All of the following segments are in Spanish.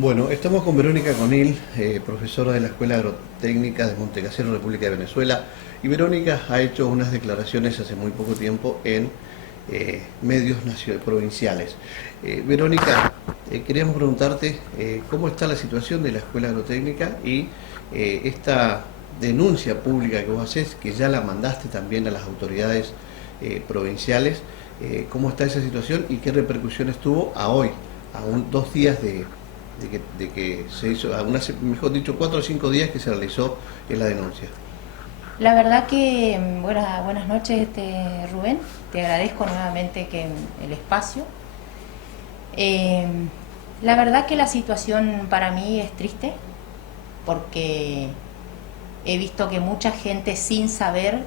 Bueno, estamos con Verónica Conil, profesora de la Escuela Agrotécnica de Montecasero, República de Venezuela. Y Verónica ha hecho unas declaraciones hace muy poco tiempo en medios provinciales. Verónica, queríamos preguntarte cómo está la situación de la Escuela Agrotécnica y esta denuncia pública que vos hacés, que ya la mandaste también a las autoridades provinciales. ¿Cómo está esa situación y qué repercusiones tuvo a hoy, a 2 días de que se hizo, mejor dicho, 4 o 5 días que se realizó la denuncia? La verdad que, buenas noches, Rubén. Te agradezco nuevamente el espacio. La verdad que la situación para mí es triste, porque he visto que mucha gente sin saber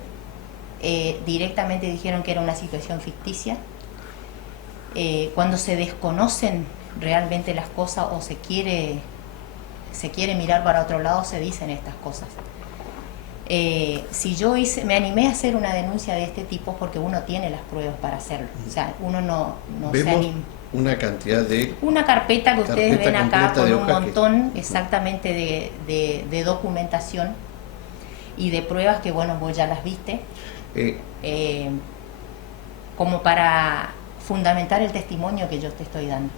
directamente dijeron que era una situación ficticia. Cuando se desconocen realmente las cosas o se quiere mirar para otro lado, se dicen estas cosas. Si yo me animé a hacer una denuncia de este tipo porque uno tiene las pruebas para hacerlo. O sea, uno no se anima. Una cantidad de... Una carpeta que ustedes ven acá con un montón exactamente de documentación y de pruebas que, bueno, vos ya las viste, como para fundamentar el testimonio que yo te estoy dando.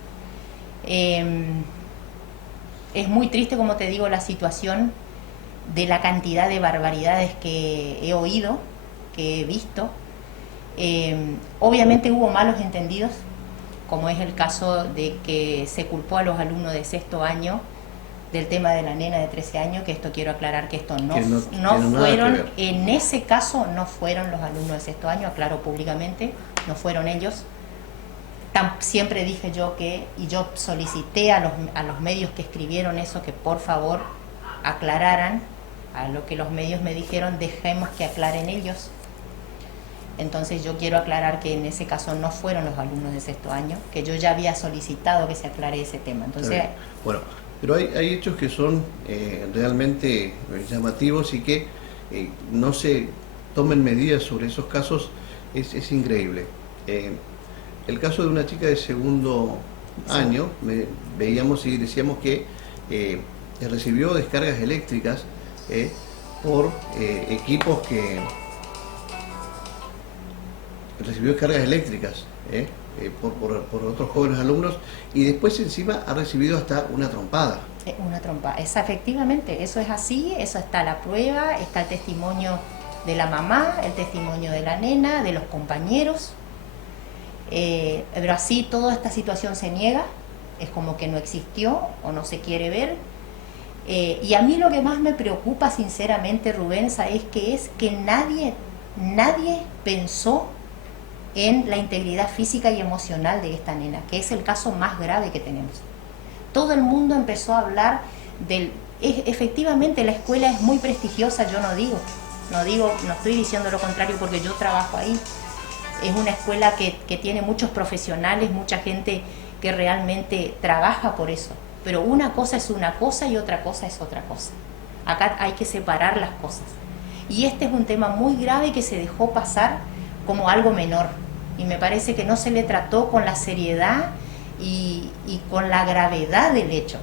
Es muy triste, como te digo, la situación de la cantidad de barbaridades que he oído, que he visto. Obviamente hubo malos entendidos, como es el caso de que se culpó a los alumnos de sexto año del tema de la nena de 13 años, que esto quiero aclarar que esto no fueron, en ese caso no fueron los alumnos de sexto año, aclaro públicamente, no fueron ellos. Siempre dije yo y yo solicité a los medios que escribieron eso, que por favor aclararan. A lo que los medios me dijeron, dejemos que aclaren ellos. Entonces yo quiero aclarar que en ese caso no fueron los alumnos de sexto año, que yo ya había solicitado que se aclare ese tema. Entonces, bueno, pero hay hechos que son realmente llamativos y que no se tomen medidas sobre esos casos, es increíble. El caso de una chica de segundo año, veíamos y decíamos que recibió descargas eléctricas por equipos que recibió descargas eléctricas por otros jóvenes alumnos, y después encima ha recibido hasta una trompada. Una trompada, efectivamente, eso es así, eso está la prueba, está el testimonio de la mamá, el testimonio de la nena, de los compañeros. Pero así toda esta situación se niega, es como que no existió o no se quiere ver. Y a mí lo que más me preocupa sinceramente, Rubén, es que nadie pensó en la integridad física y emocional de esta nena, que es el caso más grave que tenemos. Todo el mundo empezó a hablar efectivamente la escuela es muy prestigiosa, yo no estoy diciendo lo contrario porque yo trabajo ahí. Es una escuela que tiene muchos profesionales, mucha gente que realmente trabaja por eso. Pero una cosa es una cosa y otra cosa es otra cosa. Acá hay que separar las cosas. Y este es un tema muy grave que se dejó pasar como algo menor. Y me parece que no se le trató con la seriedad y con la gravedad del hecho,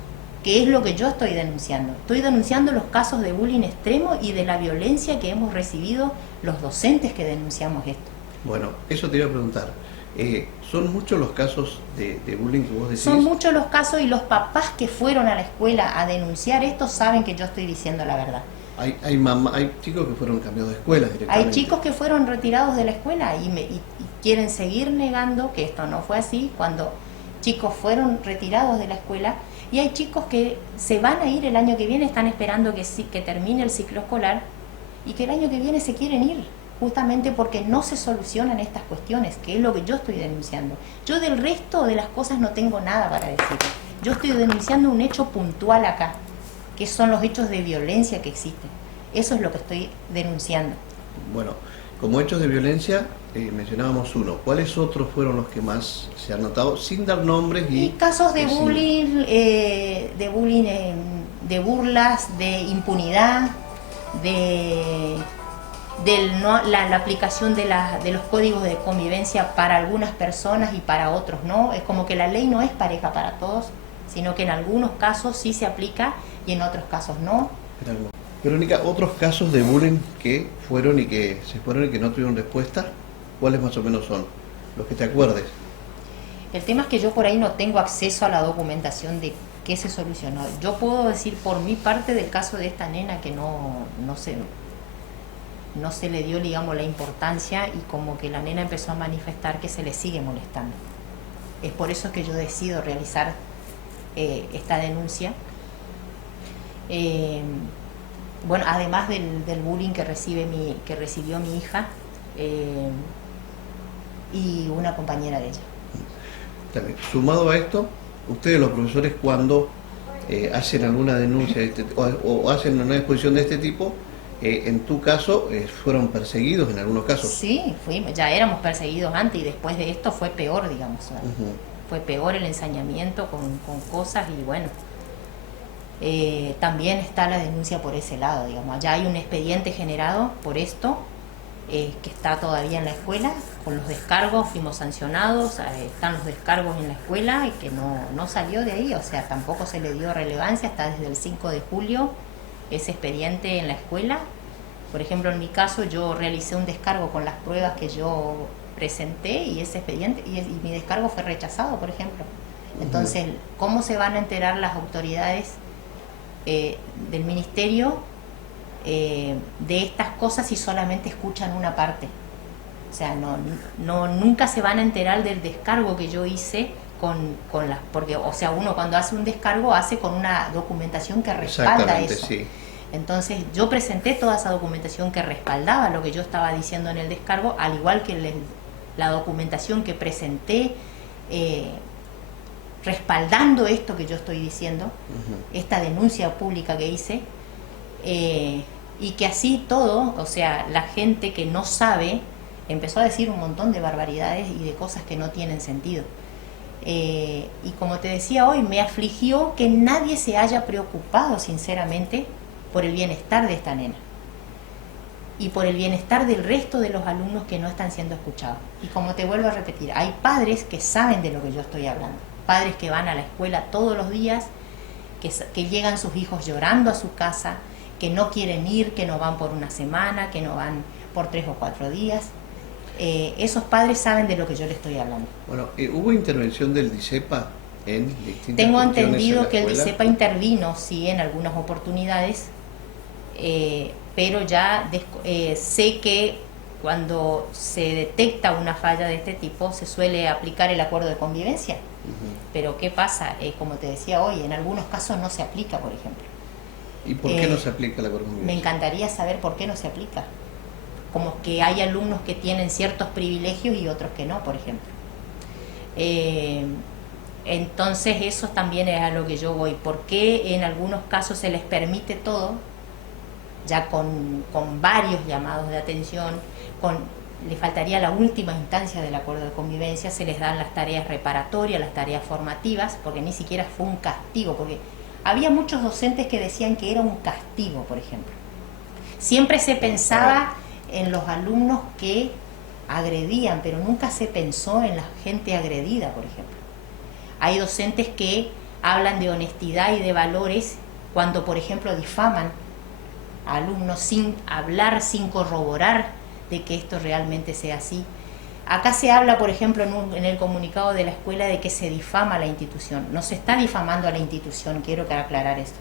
que es lo que yo estoy denunciando. Estoy denunciando los casos de bullying extremo y de la violencia que hemos recibido los docentes que denunciamos esto. Bueno, eso te iba a preguntar. ¿Son muchos los casos de bullying que vos decís? Son muchos los casos, y los papás que fueron a la escuela a denunciar esto saben que yo estoy diciendo la verdad. Hay chicos que fueron cambiados de escuela directamente. Hay chicos que fueron retirados de la escuela y quieren seguir negando que esto no fue así, cuando chicos fueron retirados de la escuela. Y hay chicos que se van a ir el año que viene, están esperando que termine el ciclo escolar, y que el año que viene se quieren ir, justamente porque no se solucionan estas cuestiones, que es lo que yo estoy denunciando. Yo del resto de las cosas no tengo nada para decir. Yo estoy denunciando un hecho puntual acá, que son los hechos de violencia que existen. Eso es lo que estoy denunciando. Bueno, como hechos de violencia mencionábamos uno. ¿Cuáles otros fueron los que más se han notado, sin dar nombres? Y casos de bullying, de burlas, de impunidad, la aplicación de los códigos de convivencia para algunas personas y para otros, ¿no? Es como que la ley no es pareja para todos, sino que en algunos casos sí se aplica y en otros casos no. Verónica, otros casos de bullying que fueron y que se fueron y que no tuvieron respuesta, ¿cuáles más o menos son? Los que te acuerdes. El tema es que yo por ahí no tengo acceso a la documentación de qué se solucionó. Yo puedo decir por mi parte del caso de esta nena que no se le dio, digamos, la importancia, y como que la nena empezó a manifestar que se le sigue molestando. Es por eso que yo decido realizar esta denuncia. Bueno, además del bullying que recibió mi hija y una compañera de ella. También, sumado a esto, ustedes los profesores cuando hacen alguna denuncia o hacen una exposición de este tipo, en tu caso fueron perseguidos en algunos casos. Sí, ya éramos perseguidos antes, y después de esto fue peor, digamos. Fue peor el ensañamiento con cosas, y bueno, también está la denuncia por ese lado, digamos. Ya hay un expediente generado por esto, que está todavía en la escuela, con los descargos, fuimos sancionados, están los descargos en la escuela, y que no salió de ahí, o sea, tampoco se le dio relevancia, está desde el 5 de julio ese expediente en la escuela. Por ejemplo, en mi caso yo realicé un descargo con las pruebas que yo presenté, y ese expediente, y mi descargo fue rechazado, por ejemplo. Entonces, ¿cómo se van a enterar las autoridades del ministerio de estas cosas si solamente escuchan una parte? O sea, nunca se van a enterar del descargo que yo hice con las, porque, o sea, uno cuando hace un descargo hace con una documentación que respalda eso. Sí. Entonces yo presenté toda esa documentación que respaldaba lo que yo estaba diciendo en el descargo, al igual que la documentación que presenté respaldando esto que yo estoy diciendo, esta denuncia pública que hice. Y que así todo, o sea, la gente que no sabe empezó a decir un montón de barbaridades y de cosas que no tienen sentido. Y como te decía hoy, me afligió que nadie se haya preocupado sinceramente por el bienestar de esta nena y por el bienestar del resto de los alumnos que no están siendo escuchados. Y como te vuelvo a repetir, hay padres que saben de lo que yo estoy hablando, padres que van a la escuela todos los días, que llegan sus hijos llorando a su casa, que no quieren ir, que no van por una semana, que no van por 3 o 4 días. Esos padres saben de lo que yo les estoy hablando. Bueno, ¿hubo intervención del DICEPA en distintas Tengo entendido en que el DICEPA intervino, sí, en algunas oportunidades, pero ya sé que cuando se detecta una falla de este tipo se suele aplicar el acuerdo de convivencia. Pero ¿qué pasa? Como te decía hoy, en algunos casos no se aplica, por ejemplo. ¿Y por qué no se aplica el acuerdo de convivencia? Me encantaría saber por qué no se aplica. Como que hay alumnos que tienen ciertos privilegios y otros que no, por ejemplo. Entonces eso también es a lo que yo voy. ¿Por qué en algunos casos se les permite todo, ya con varios llamados de atención, le faltaría la última instancia del acuerdo de convivencia, se les dan las tareas reparatorias, las tareas formativas, porque ni siquiera fue un castigo, porque había muchos docentes que decían que era un castigo, por ejemplo. Siempre se pensaba en los alumnos que agredían, pero nunca se pensó en la gente agredida, por ejemplo. Hay docentes que hablan de honestidad y de valores cuando, por ejemplo, difaman a alumnos sin hablar, sin corroborar de que esto realmente sea así. Acá se habla, por ejemplo, en el comunicado de la escuela de que se difama a la institución. No se está difamando a la institución, quiero aclarar esto.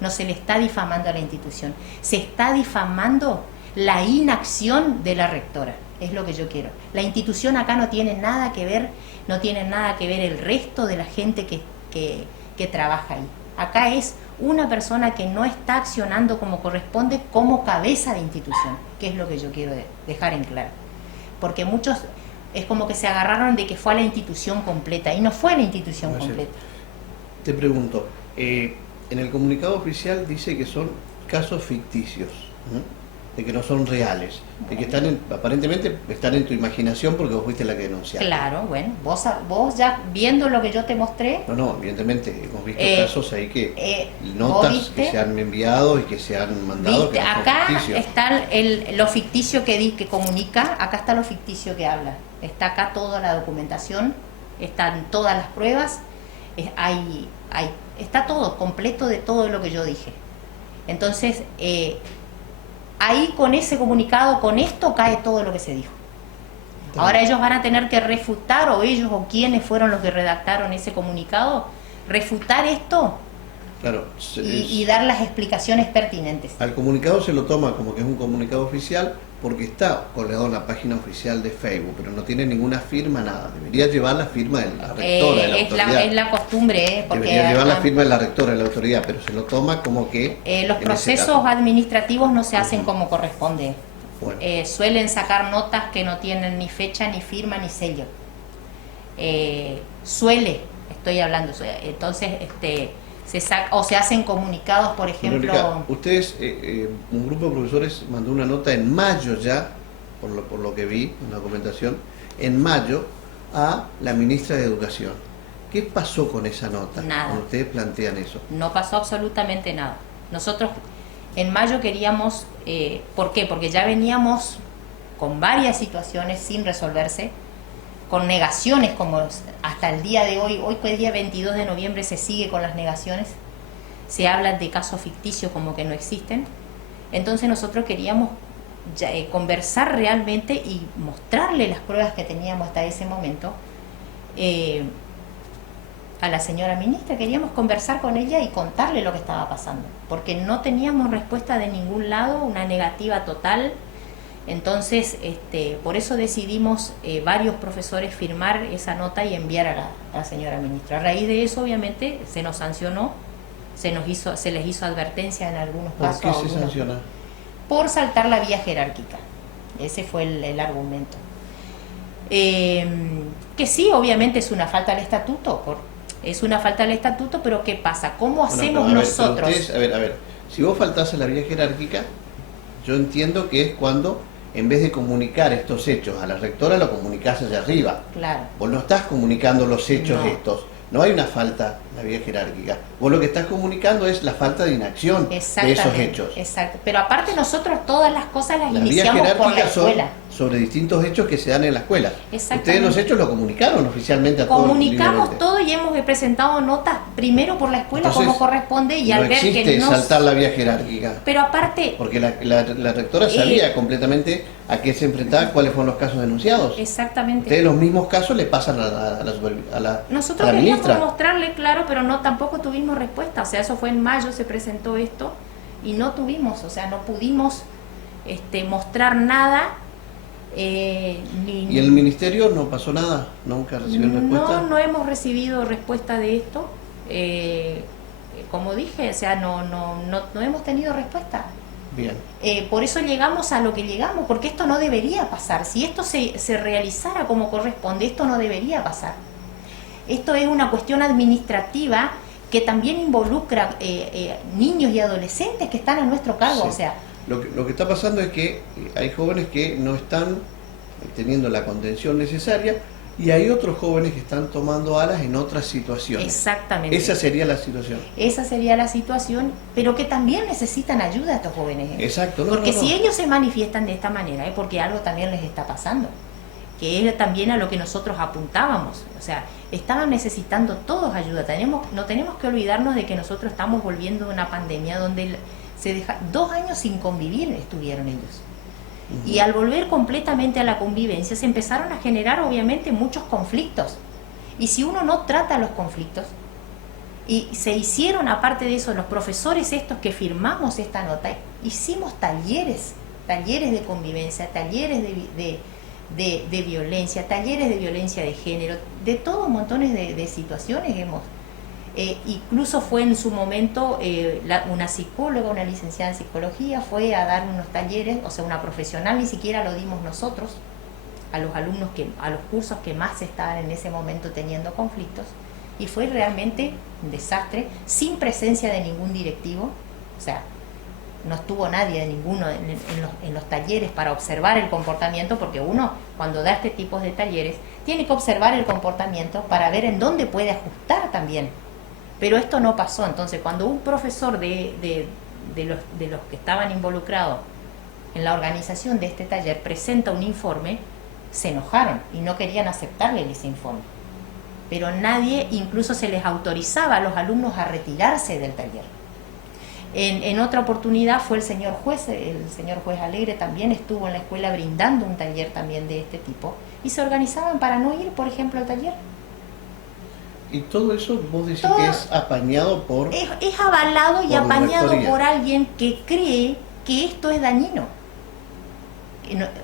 No se le está difamando a la institución. Se está difamando la inacción de la rectora. Es lo que yo quiero. La institución acá no tiene nada que ver, no tiene nada que ver el resto de la gente que trabaja ahí. Acá es una persona que no está accionando como corresponde como cabeza de institución, que es lo que yo quiero dejar en claro. Porque muchos es como que se agarraron de que fue a la institución completa, y no fue a la institución completa. Te pregunto, en el comunicado oficial dice que son casos ficticios, de que no son reales, de que aparentemente están en tu imaginación porque vos fuiste la que denunciaste. Claro, bueno, vos ya viendo lo que yo te mostré... No, evidentemente, hemos visto casos ahí que notas que se han enviado y que se han mandado. Que no acá está lo ficticio que comunica, acá está lo ficticio que habla. Está acá toda la documentación, están todas las pruebas, hay Ahí está todo, completo de todo lo que yo dije. Entonces, ahí con ese comunicado, con esto cae todo lo que se dijo. Ahora ellos van a tener que refutar, o ellos o quienes fueron los que redactaron ese comunicado, refutar esto. Claro, y dar las explicaciones pertinentes. Al comunicado se lo toma como que es un comunicado oficial porque está colgado en la página oficial de Facebook, pero no tiene ninguna firma, nada. Debería llevar la firma de la rectora, de la autoridad. Es la costumbre, porque debería llevar la firma de la rectora, de la autoridad, pero se lo toma como que... los procesos administrativos no se hacen como corresponde. Bueno. Suelen sacar notas que no tienen ni fecha, ni firma, ni sello. Estoy hablando, entonces... se hacen comunicados, por ejemplo... Verónica, ustedes, un grupo de profesores mandó una nota en mayo ya, por lo que vi en la documentación, en mayo a la ministra de Educación. ¿Qué pasó con esa nota? Nada. Cuando ustedes plantean eso. No pasó absolutamente nada. Nosotros en mayo queríamos... ¿por qué? Porque ya veníamos con varias situaciones sin resolverse, con negaciones como hasta el día de hoy que es día 22 de noviembre se sigue con las negaciones, se habla de casos ficticios como que no existen. Entonces nosotros queríamos conversar realmente y mostrarle las pruebas que teníamos hasta ese momento a la señora ministra. Queríamos conversar con ella y contarle lo que estaba pasando, porque no teníamos respuesta de ningún lado, una negativa total. Entonces, por eso decidimos varios profesores firmar esa nota y enviar a la señora ministra. A raíz de eso, obviamente, se nos sancionó, se les hizo advertencia en algunos casos. ¿Por qué se sanciona? Por saltar la vía jerárquica. Ese fue el argumento. Que sí, obviamente es una falta al estatuto, pero ¿qué pasa? ¿Cómo hacemos nosotros? Ustedes, a ver, si vos faltás a la vía jerárquica, yo entiendo que es cuando, en vez de comunicar estos hechos a la rectora, lo comunicás allá arriba. Claro. Vos no estás comunicando los hechos estos. No hay una falta en la vía jerárquica. Vos lo que estás comunicando es la falta de inacción de esos hechos. Exacto. Pero aparte nosotros todas las cosas las iniciamos vías jerárquicas por la escuela. Son sobre distintos hechos que se dan en la escuela. Exactamente. Ustedes los hechos lo comunicaron oficialmente a todos. Comunicamos todo y hemos presentado notas primero por la escuela. Entonces, como corresponde, y al ver que no existe saltar la vía jerárquica. Pero aparte... Porque la rectora sabía completamente a qué se enfrentaba, cuáles fueron los casos denunciados. Exactamente. Ustedes los mismos casos le pasan a la Nosotros a la queríamos ministra. mostrarle, claro, pero no tampoco tuvimos respuesta. O sea, eso fue en mayo, se presentó esto y no tuvimos, o sea, no pudimos mostrar nada. ¿Y el ministerio no pasó nada? ¿Nunca recibió respuesta? No hemos recibido respuesta de esto. Como dije, o sea, no hemos tenido respuesta. Bien. Por eso llegamos a lo que llegamos, porque esto no debería pasar. Si esto se realizara como corresponde, esto no debería pasar. Esto es una cuestión administrativa que también involucra niños y adolescentes que están a nuestro cargo. Sí. O sea, lo que está pasando es que hay jóvenes que no están teniendo la contención necesaria y hay otros jóvenes que están tomando alas en otras situaciones. Exactamente. Esa sería la situación. Esa sería la situación, pero que también necesitan ayuda estos jóvenes. Exacto. Porque si ellos se manifiestan de esta manera es porque algo también les está pasando, que es también a lo que nosotros apuntábamos. O sea, estaban necesitando todos ayuda. No tenemos que olvidarnos de que nosotros estamos volviendo de una pandemia donde 2 años sin convivir estuvieron ellos. Y al volver completamente a la convivencia se empezaron a generar obviamente muchos conflictos. Y si uno no trata los conflictos, y se hicieron aparte de eso, los profesores estos que firmamos esta nota, hicimos talleres de convivencia, talleres de violencia, talleres de violencia de género, de todos montones de situaciones hemos. Incluso fue en su momento una psicóloga, una licenciada en psicología, fue a dar unos talleres, o sea, una profesional, ni siquiera lo dimos nosotros, a los alumnos, a los cursos que más estaban en ese momento teniendo conflictos, y fue realmente un desastre, sin presencia de ningún directivo. O sea, no estuvo nadie de ninguno en los talleres para observar el comportamiento, porque uno cuando da este tipo de talleres tiene que observar el comportamiento para ver en dónde puede ajustar también. Pero esto no pasó. Entonces, cuando un profesor de los que estaban involucrados en la organización de este taller presenta un informe, se enojaron y no querían aceptarle ese informe. pero nadie, incluso se les autorizaba a los alumnos a retirarse del taller. En otra oportunidad fue el señor juez Alegre también estuvo en la escuela brindando un taller también de este tipo, y se organizaban para no ir, por ejemplo, al taller. Y todo eso vos decís Todo que es apañado por... Es avalado y por apañado rectoría. por alguien que cree que esto es dañino.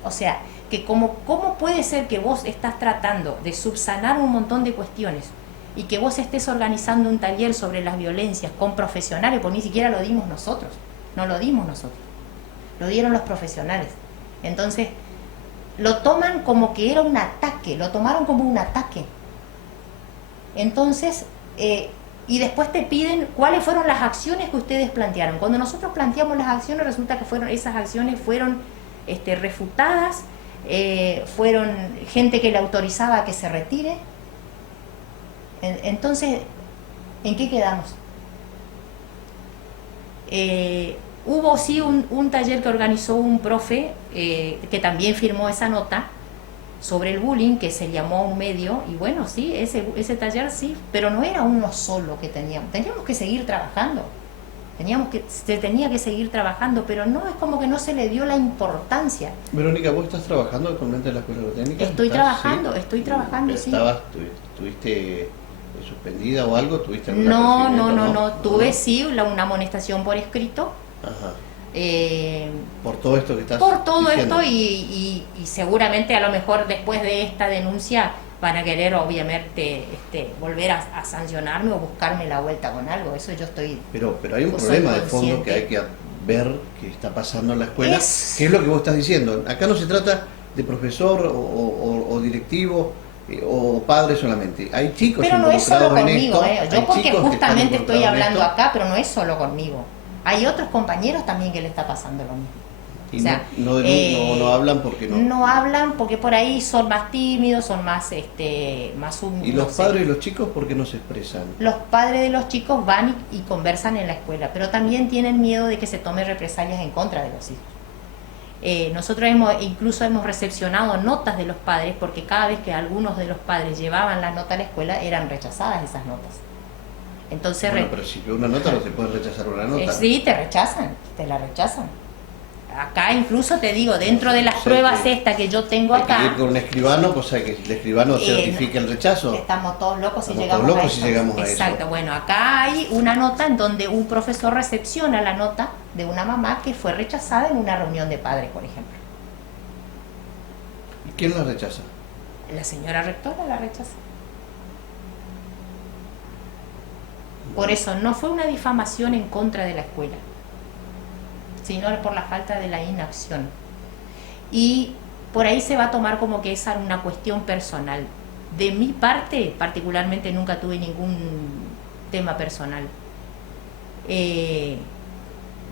O sea, que ¿cómo puede ser que vos estás tratando de subsanar un montón de cuestiones y que vos estés organizando un taller sobre las violencias con profesionales? Pues ni siquiera lo dimos nosotros, no lo dimos nosotros, lo dieron los profesionales. Entonces, lo toman como que era un ataque, lo tomaron como un ataque. Entonces, y después te piden cuáles fueron las acciones que ustedes plantearon. Cuando nosotros planteamos las acciones, resulta que esas acciones fueron refutadas, fueron gente que le autorizaba a que se retire. Entonces, ¿en qué quedamos? Hubo sí un taller que organizó un profe que también firmó esa nota sobre el bullying, que se llamó a un medio, y bueno, sí, ese taller sí, pero no era uno solo que teníamos que seguir trabajando, se tenía que seguir trabajando, pero no, es como que no se le dio la importancia. Verónica, ¿vos estás trabajando actualmente en la Escuela Agrotécnica? Estoy trabajando, ¿Pero sí. ¿Estuviste suspendida o algo? ¿Tuviste algún requerimiento? No, tuve sí una amonestación por escrito. Ajá. Por todo esto que estás por todo diciendo. esto y seguramente a lo mejor después de esta denuncia van a querer obviamente volver a sancionarme o buscarme la vuelta con algo. Eso yo estoy... Pero hay un soy problema de fondo consciente. que hay que ver que está pasando en la escuela, Es- que es lo que vos estás diciendo. Acá no se trata de profesor o directivo o padre solamente. Hay chicos Pero no es solo involucrados en conmigo, esto. yo hay porque chicos que están justamente estoy involucrados en hablando esto, acá, pero no es solo conmigo. Hay otros compañeros también que le está pasando lo mismo. y O sea, no hablan porque no. No hablan porque por ahí son más tímidos, son más Y los padres y los chicos, ¿por qué no se expresan? Los padres de los chicos van y conversan en la escuela, pero también tienen miedo de que se tome represalias en contra de los hijos. Nosotros incluso hemos recepcionado notas de los padres, porque cada vez que algunos de los padres llevaban la nota a la escuela eran rechazadas esas notas. Entonces, Bueno, pero si una nota no se puede rechazar una nota. sí, te la rechazan. Acá incluso te digo, dentro de las O sea pruebas que esta que yo tengo Hay que acá, ir con un escribano, cosa que el escribano certifique el rechazo. estamos todos locos si Estamos llegamos todos a locos eso. si llegamos a eso. Exacto, bueno, acá hay una nota en donde un profesor recepciona la nota de una mamá que fue rechazada en una reunión de padres, por ejemplo. ¿Y quién la rechaza? La señora rectora la rechaza. Por eso no fue una difamación en contra de la escuela, sino por la falta de la inacción. Y por ahí se va a tomar como que es una cuestión personal. De mi parte, particularmente, nunca tuve ningún tema personal.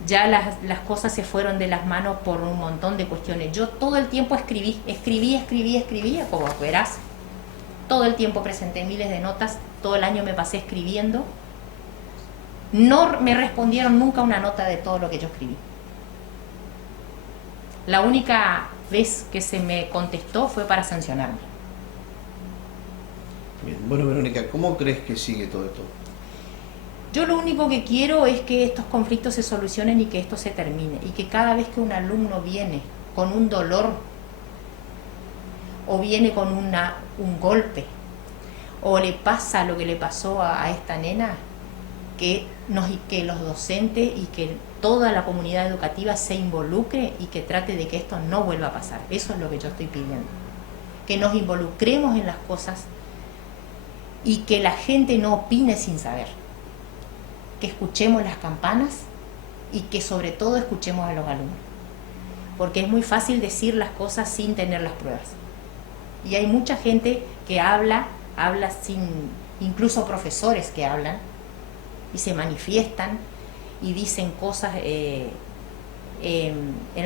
Ya las cosas se fueron de las manos por un montón de cuestiones. Yo todo el tiempo escribía, como verás. Todo el tiempo presenté miles de notas, todo el año me pasé escribiendo. No me respondieron nunca una nota de todo lo que yo escribí. La única vez que se me contestó fue para sancionarme. Bien. Bueno, Verónica, ¿cómo crees que sigue todo esto? Yo lo único que quiero es que estos conflictos se solucionen y que esto se termine. Y que cada vez que un alumno viene con un dolor o viene con un golpe o le pasa lo que le pasó a esta nena, que los docentes y que toda la comunidad educativa se involucre y que trate de que esto no vuelva a pasar. Eso es lo que yo estoy pidiendo. Que nos involucremos en las cosas y que la gente no opine sin saber. Que escuchemos las campanas y que sobre todo escuchemos a los alumnos. Porque es muy fácil decir las cosas sin tener las pruebas. Y hay mucha gente que habla sin, incluso profesores que hablan y se manifiestan y dicen cosas en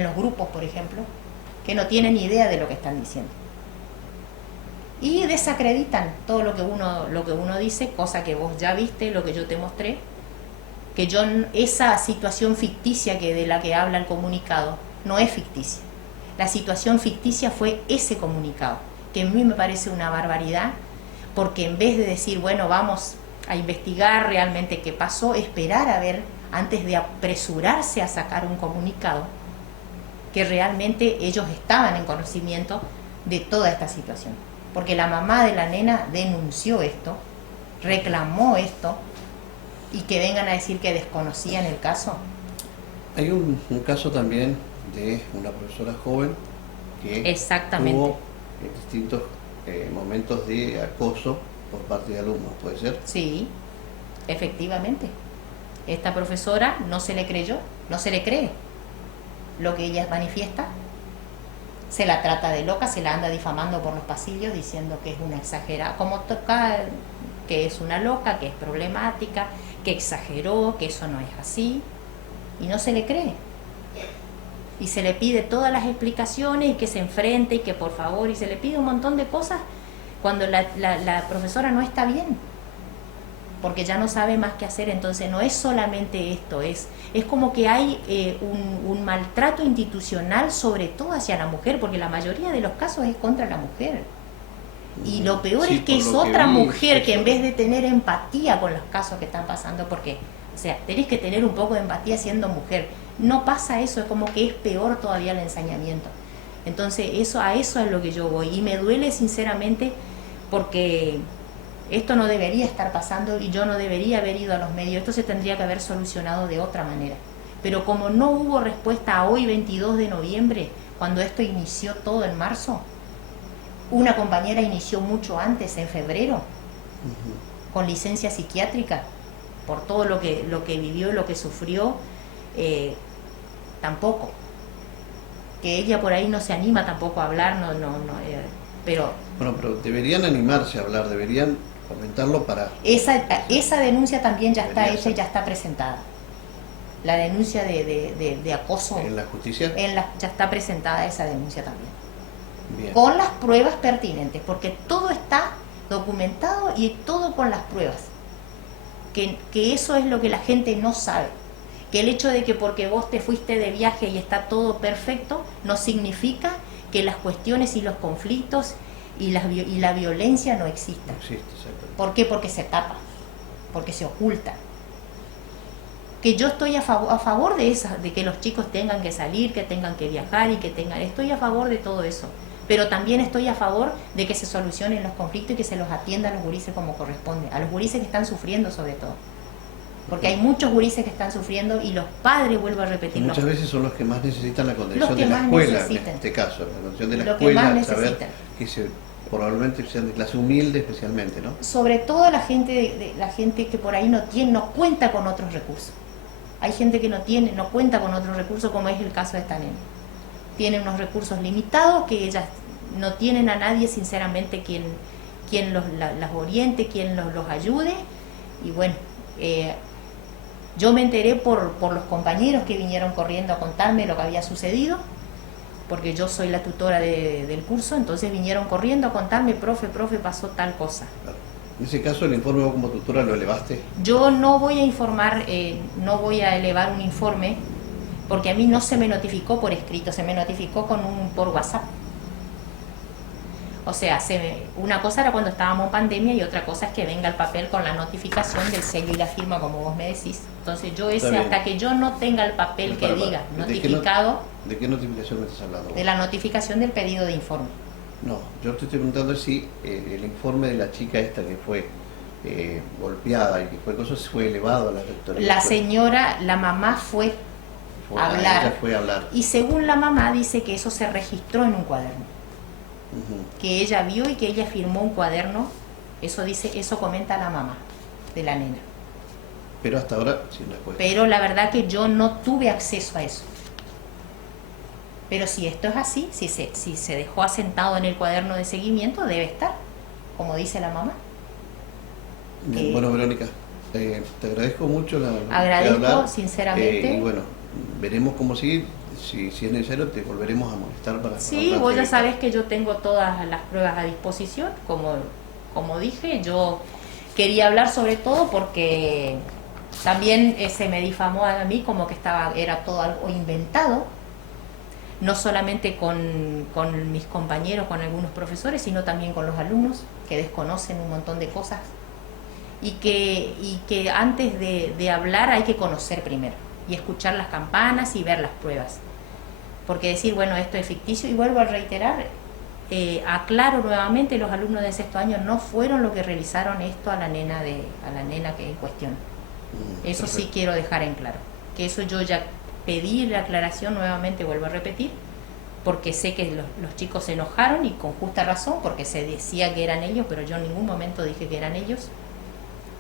los grupos, por ejemplo, que no tienen ni idea de lo que están diciendo. Y desacreditan todo lo que uno dice, cosa que vos ya viste, lo que yo te mostré, que esa situación ficticia de la que habla el comunicado no es ficticia. La situación ficticia fue ese comunicado, que a mí me parece una barbaridad, porque en vez de decir, bueno, vamos a investigar realmente qué pasó, esperar a ver, antes de apresurarse a sacar un comunicado, que realmente ellos estaban en conocimiento de toda esta situación. Porque la mamá de la nena denunció esto, reclamó esto, y que vengan a decir que desconocían el caso. Hay un caso también de una profesora joven que Exactamente. tuvo distintos momentos de acoso por parte de alumnos, ¿puede ser? Sí, efectivamente. Esta profesora no se le creyó, no se le cree lo que ella manifiesta. Se la trata de loca, se la anda difamando por los pasillos diciendo que es una exagerada, como toca, que es una loca, que es problemática, que exageró, que eso no es así, y no se le cree. Y se le pide todas las explicaciones y que se enfrente y que por favor, y se le pide un montón de cosas cuando la profesora no está bien, porque ya no sabe más qué hacer. Entonces no es solamente esto, es como que hay un maltrato institucional, sobre todo hacia la mujer, porque la mayoría de los casos es contra la mujer. Y lo peor es que es otra mujer que en vez de tener empatía con los casos que están pasando, porque, o sea, tenés que tener un poco de empatía siendo mujer. No pasa eso, es como que es peor todavía el ensañamiento. Entonces a eso es lo que yo voy. Y me duele sinceramente porque esto no debería estar pasando y yo no debería haber ido a los medios. Esto se tendría que haber solucionado de otra manera. Pero como no hubo respuesta a hoy, 22 de noviembre, cuando esto inició todo en marzo, una compañera inició mucho antes, en febrero, con licencia psiquiátrica, por todo lo que vivió y lo que sufrió, tampoco. Que ella por ahí no se anima tampoco a hablar, pero... Bueno, pero deberían animarse a hablar, deberían comentarlo para... Esa denuncia también ya está hecha y ya está presentada. La denuncia de acoso... ¿En la justicia? Ya está presentada esa denuncia también. Bien. Con las pruebas pertinentes, porque todo está documentado y todo con las pruebas. Que eso es lo que la gente no sabe. Que el hecho de que porque vos te fuiste de viaje y está todo perfecto, no significa que las cuestiones y los conflictos y la violencia no existan. No existe, exactamente. ¿Por qué? Porque se tapa, porque se oculta. Que yo estoy a favor de que los chicos tengan que salir, que tengan que viajar y estoy a favor de todo eso. Pero también estoy a favor de que se solucionen los conflictos y que se los atienda a los gurises como corresponde, a los gurises que están sufriendo sobre todo. Porque hay muchos gurises que están sufriendo y los padres, vuelvo a repetir, muchas veces son los que más necesitan la contención los que de la más escuela, necesitan. en este caso, la contención de la Lo que más escuela, saber necesitan. que probablemente sean de clase humilde especialmente, ¿no? Sobre todo la gente que por ahí no cuenta con otros recursos. Hay gente que no cuenta con otros recursos, como es el caso de esta nena. Tienen unos recursos limitados, que ellas no tienen a nadie sinceramente quien las oriente, quien los ayude. Y bueno, yo me enteré por los compañeros que vinieron corriendo a contarme lo que había sucedido, porque yo soy la tutora del curso, entonces vinieron corriendo a contarme, profe, pasó tal cosa. Claro. En ese caso, el informe vos como tutora lo elevaste. Yo no voy a informar, no voy a elevar un informe, porque a mí no se me notificó por escrito, se me notificó por WhatsApp. O sea, una cosa era cuando estábamos en pandemia y otra cosa es que venga el papel con la notificación del sello y la firma, como vos me decís. Entonces yo hasta que yo no tenga el papel que diga notificado... ¿De qué notificación me estás hablando? De la notificación del pedido de informe. No, yo te estoy preguntando si el informe de la chica esta que fue golpeada y que fue elevado a la rectoría. La señora, la mamá fue a hablar. Ella fue a hablar. Y según la mamá dice que eso se registró en un cuaderno. Que ella vio y que ella firmó un cuaderno. Eso comenta la mamá de la nena. Pero hasta ahora sin respuesta. Pero la verdad que yo no tuve acceso a eso. Pero si esto es así, si se dejó asentado en el cuaderno de seguimiento, debe estar, como dice la mamá. Bueno, Verónica, te agradezco mucho agradezco hablar, sinceramente. y bueno, veremos cómo sigue. Si es necesario, te volveremos a molestar para... Sí, vos ya sabés que yo tengo todas las pruebas a disposición, como dije. Yo quería hablar sobre todo porque también se me difamó a mí como que era todo algo inventado. no solamente con mis compañeros, con algunos profesores, sino también con los alumnos que desconocen un montón de cosas y que antes de hablar hay que conocer primero y escuchar las campanas y ver las pruebas. Porque decir, bueno, esto es ficticio, y vuelvo a reiterar, aclaro nuevamente, los alumnos de sexto año no fueron los que realizaron esto a la nena que en cuestión. Eso Perfecto. sí quiero dejar en claro, que eso yo ya pedí la aclaración nuevamente, vuelvo a repetir, porque sé que los chicos se enojaron y con justa razón, porque se decía que eran ellos, pero yo en ningún momento dije que eran ellos.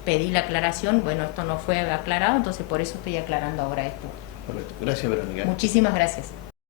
Pedí la aclaración, bueno, esto no fue aclarado, entonces por eso estoy aclarando ahora esto. Correcto. Gracias, Verónica. Muchísimas gracias.